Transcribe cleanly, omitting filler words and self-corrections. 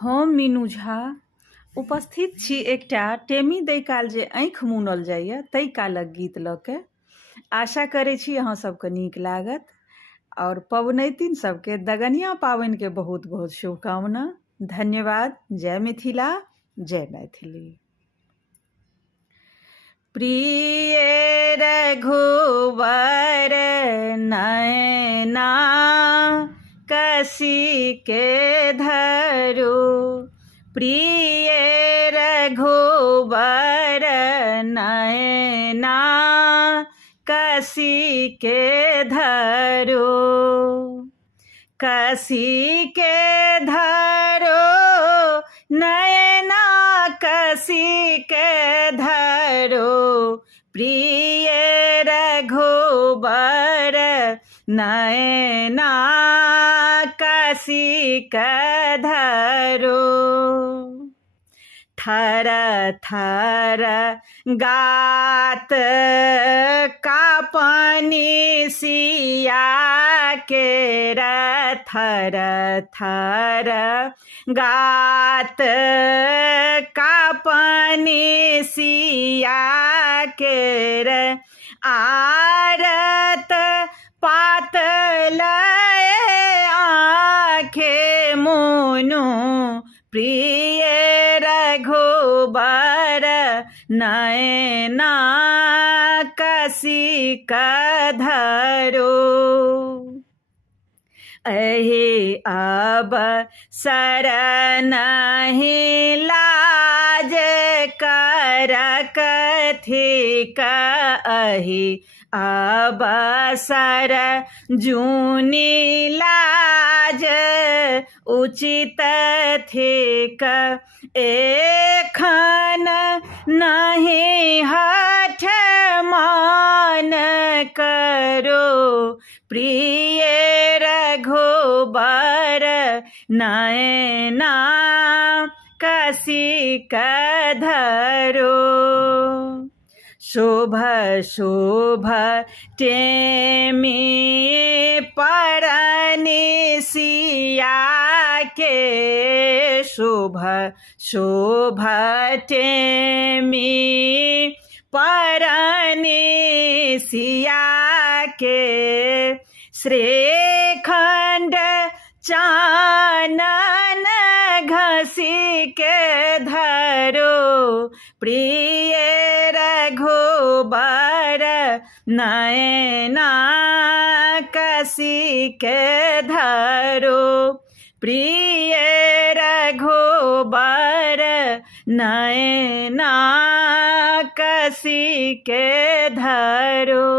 हम मीनू झा उपस्थित छी एकटा टेमी दै काल जे आँखि मुनल जाइए ताहि कालक गीत लऽ के। आशा करै छी अहाँ सबके नीक लागत और पबनैतिन सबके दगनिया पाबनिके बहुत बहुत शुभकामना। धन्यवाद। जय मिथिला, जय मैथिली। प्रिय रघुवर नयना कसी के धरू, प्रिय रघुवर नयना कसी के धरू, कसी के धरो नयना कसी के धरो, प्रिय रघुबर नयना कसी के धरो। थर थर गात कापनि सिया के थर थर गात कापनि सिया के आरत पातल आँखे मुनु, प्रिय रघुबर नयना कसी के धरो। अहि अब शरण नहीं लाज कर कथिक, अहि अब सर जूनी लाज उचित थिक, एखन नहीं हठ मान करो, प्रिय रघुबर नयना कसी के धरो। शुभ शुभ टेमी परनि सिया के, शुभ शुभ टेमी परनि सिया के, श्रीखंड चानन घसी के धरो, प्रिय रघुबर नयना कसी के धरो, प्रिय रघुबर नयना कसी के धरो।